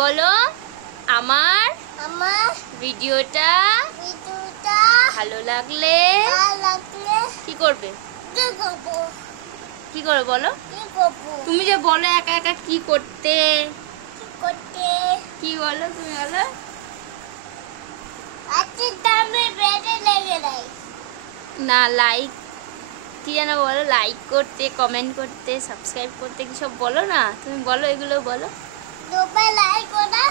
বলো আমার আমার ভিডিওটা ভিডিওটা ভালো লাগলে ভালো লাগলে কি করবে? কি করবো? কি করবে বলো? কি করবো? তুমি যে বলো একা একা কি করতে, কি করতে? কি বলো তুমি বলো? আজকের দামে বেড়ে লেগে নাই। না লাইক কি যেন বলো, লাইক করতে, কমেন্ট করতে, সাবস্ক্রাইব করতে, কি সব বলো না? তুমি বলো, এগুলো বলো। তোমরা লাইক করো।